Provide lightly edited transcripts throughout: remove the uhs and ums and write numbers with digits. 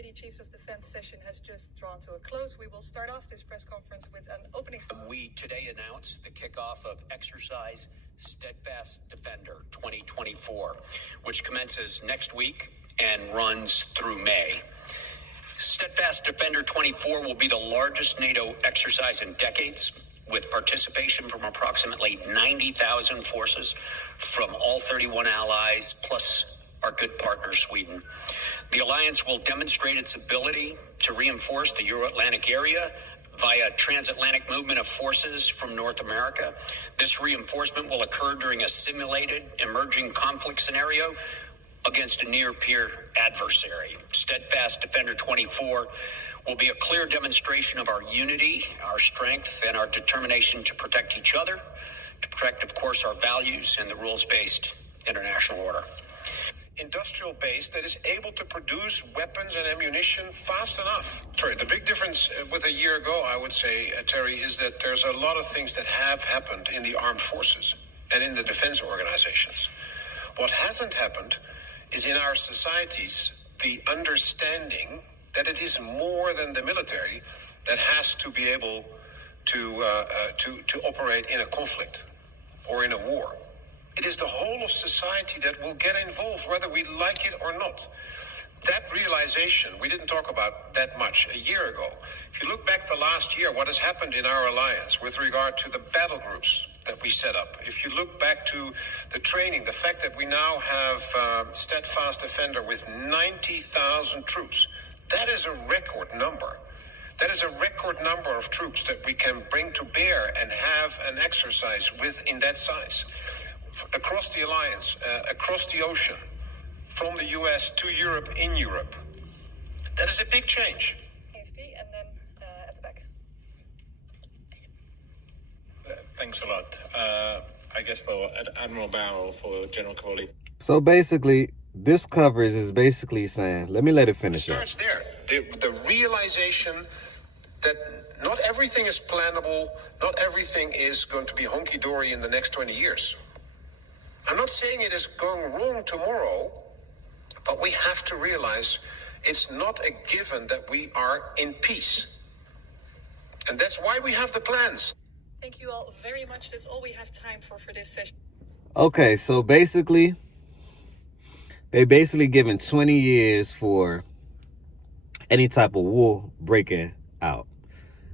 Committee Chiefs of Defense session has just drawn to a close. We will start off this press conference with an opening statement. We today announced the kickoff of Exercise Steadfast Defender 2024, which commences next week and runs through May. Steadfast Defender 24 will be the largest NATO exercise in decades, with participation from approximately 90,000 forces from all 31 allies, plus our good partner, Sweden. The alliance will demonstrate its ability to reinforce the Euro-Atlantic area via transatlantic movement of forces from North America. This reinforcement will occur during a simulated emerging conflict scenario against a near-peer adversary. Steadfast Defender 24 will be a clear demonstration of our unity, our strength, and our determination to protect each other, to protect, of course, our values and the rules-based international order. Industrial base that is able to produce weapons and ammunition fast enough. Sorry, the big difference with a year ago, I would say, Terry, is that there's a lot of things that have happened in the armed forces and in the defense organizations. What hasn't happened is in our societies, the understanding that it is more than the military that has to be able to operate in a conflict or in a war. It is the whole of society that will get involved, whether we like it or not. That realization, we didn't talk about that much a year ago. If you look back the last year, what has happened in our alliance with regard to the battle groups that we set up, if you look back to the training, the fact that we now have Steadfast Defender with 90,000 troops, that is a record number. That is a record number of troops that we can bring to bear and have an exercise with in that size. Across the alliance, across the ocean, from the US to Europe, in Europe. That is a big change. AFP, and then at the back. Thanks a lot. I guess for Admiral Barrow, for General Cavoli. So basically, this coverage is basically saying, let me let it finish. It starts there. The realization that not everything is plannable, not everything is going to be honky-dory in the next 20 years. I'm not saying it is going wrong tomorrow, but we have to realize it's not a given that we are in peace. And that's why we have the plans. Thank you all very much. That's all we have time for this session. Okay, so basically, they basically given 20 years for any type of war breaking out.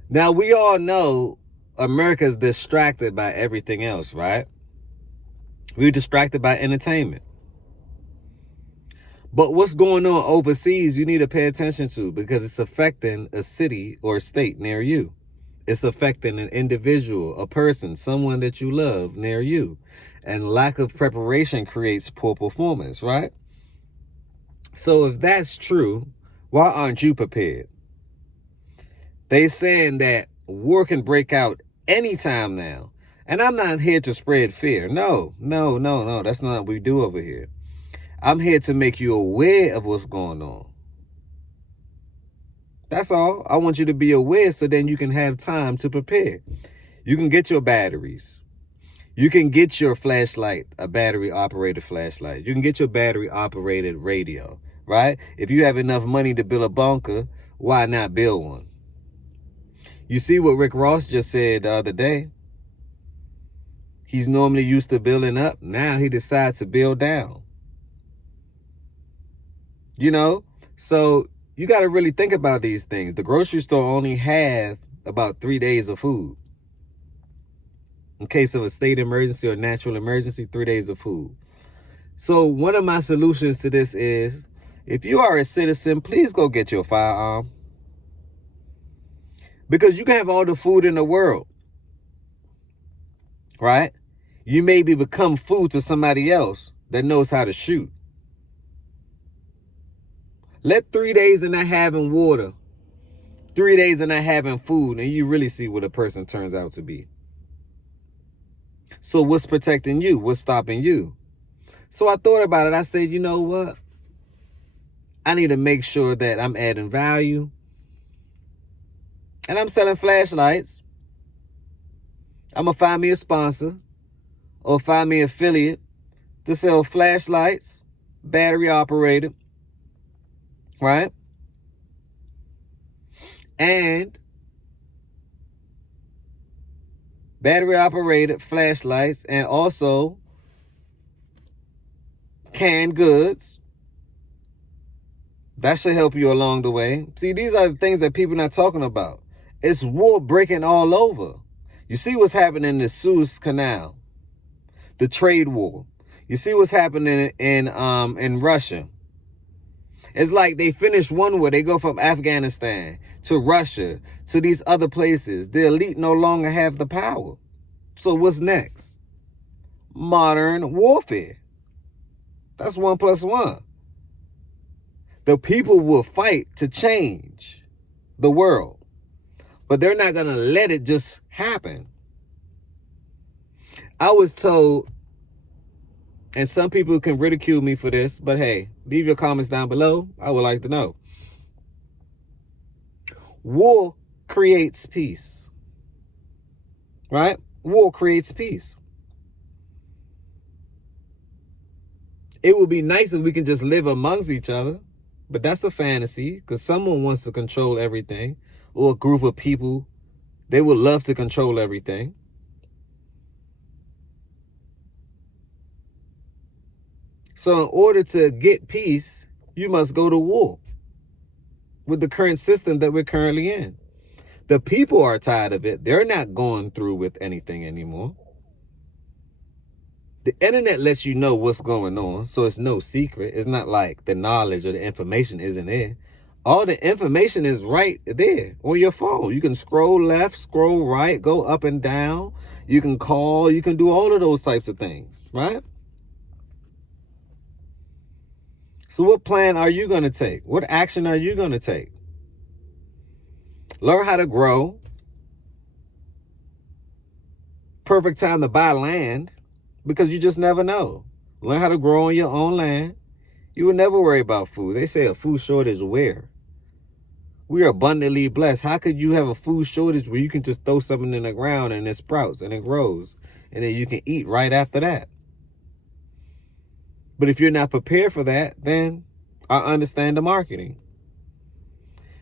Now, we all know America's distracted by everything else, right? We're distracted by entertainment. But what's going on overseas, you need to pay attention to, because it's affecting a city or a state near you. It's affecting an individual, a person, someone that you love near you. And lack of preparation creates poor performance, right? So if that's true, why aren't you prepared? They saying that war can break out anytime now. And I'm not here to spread fear. No. That's not what we do over here. I'm here to make you aware of what's going on. That's all. I want you to be aware so then you can have time to prepare. You can get your batteries. You can get your flashlight, a battery-operated flashlight. You can get your battery-operated radio, right? If you have enough money to build a bunker, why not build one? You see what Rick Ross just said the other day? He's normally used to building up. Now he decides to build down. You know? So you got to really think about these things. The grocery store only have about 3 days of food. In case of a state emergency or natural emergency, 3 days of food. So one of my solutions to this is, if you are a citizen, please go get your firearm. Because you can have all the food in the world. Right? You maybe become food to somebody else that knows how to shoot. Let 3 days of not having water, 3 days of not having food, and you really see what a person turns out to be. So what's protecting you? What's stopping you? So I thought about it. I said, you know what? I need to make sure that I'm adding value. And I'm selling flashlights. I'm going to find me a sponsor or find me an affiliate to sell flashlights, battery operated, right? and battery operated flashlights, and also canned goods. That should help you along the way. See, these are the things that people are not talking about. It's war breaking all over. You see what's happening in the Suez Canal, the trade war. You see what's happening in Russia. It's like they finish one war. They go from Afghanistan to Russia to these other places. The elite no longer have the power. So what's next? Modern warfare. That's 1 + 1. The people will fight to change the world, but they're not going to let it just happen. I was told, and some people can ridicule me for this, but hey, leave your comments down below. I would like to know. War creates peace, right? War creates peace. It would be nice if we can just live amongst each other, but that's a fantasy because someone wants to control everything, or a group of people, they would love to control everything. So in order to get peace, you must go to war with the current system that we're currently in. The people are tired of it. They're not going through with anything anymore. The internet lets you know what's going on, so it's no secret. It's not like the knowledge or the information isn't there. All the information is right there on your phone. You can scroll left, scroll right, go up and down. You can call, you can do all of those types of things, right? So what plan are you going to take? What action are you going to take? Learn how to grow. Perfect time to buy land, because you just never know. Learn how to grow on your own land. You will never worry about food. They say a food shortage where? We are abundantly blessed. How could you have a food shortage where you can just throw something in the ground and it sprouts and it grows and then you can eat right after that? But if you're not prepared for that, then I understand the marketing.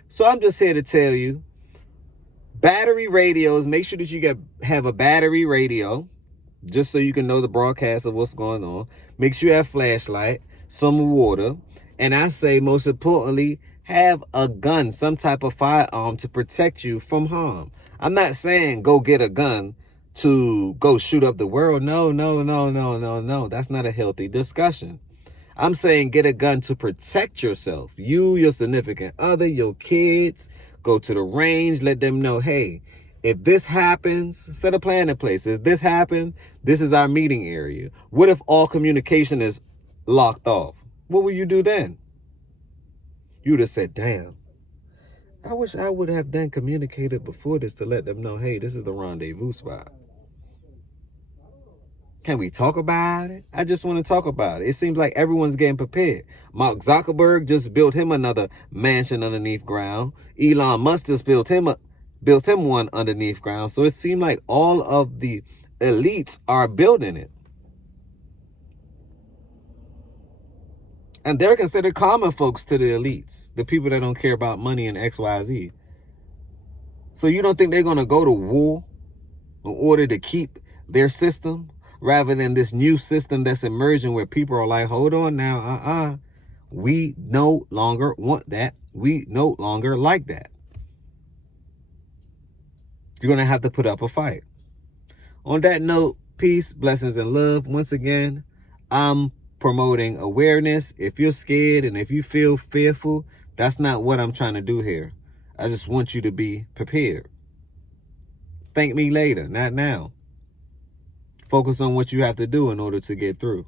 So I'm just here to tell you, battery radios, make sure that you have a battery radio, just so you can know the broadcast of what's going on. Make sure you have flashlight, some water, and I say most importantly, have a gun, some type of firearm to protect you from harm. I'm not saying go get a gun to go shoot up the world. No. That's not a healthy discussion. I'm saying get a gun to protect yourself. You, your significant other, your kids. Go to the range, let them know, hey, if this happens, set a plan in place. If this happens, this is our meeting area. What if all communication is locked off? What will you do then? You would have said, damn, I wish I would have then communicated before this to let them know, hey, this is the rendezvous spot. Can we talk about it? I just want to talk about it. It seems like everyone's getting prepared. Mark Zuckerberg just built him another mansion underneath ground. Elon Musk just built him one underneath ground. So it seemed like all of the elites are building it. And they're considered common folks to the elites, the people that don't care about money and XYZ. So you don't think they're going to go to war in order to keep their system, rather than this new system that's emerging where people are like, hold on now, we no longer want that. We no longer like that. You're going to have to put up a fight. On that note, peace, blessings, and love. Once again, I'm promoting awareness. If you're scared and if you feel fearful, that's not what I'm trying to do here. I just want you to be prepared. Thank me later, not now. Focus on what you have to do in order to get through.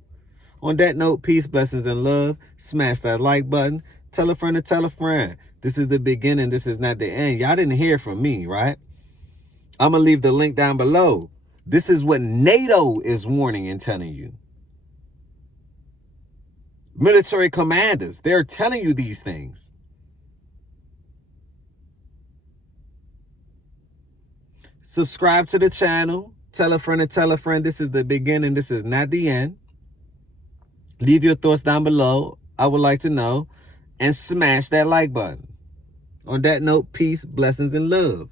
On that note, peace, blessings, and love. Smash that like button. Tell a friend to tell a friend. This is the beginning. This is not the end. Y'all didn't hear from me, right? I'm going to leave the link down below. This is what NATO is warning and telling you. Military commanders, they're telling you these things. Subscribe to the channel. Tell a friend to tell a friend. This is the beginning. This is not the end. Leave your thoughts down below. I would like to know. And smash that like button. On that note, peace, blessings, and love.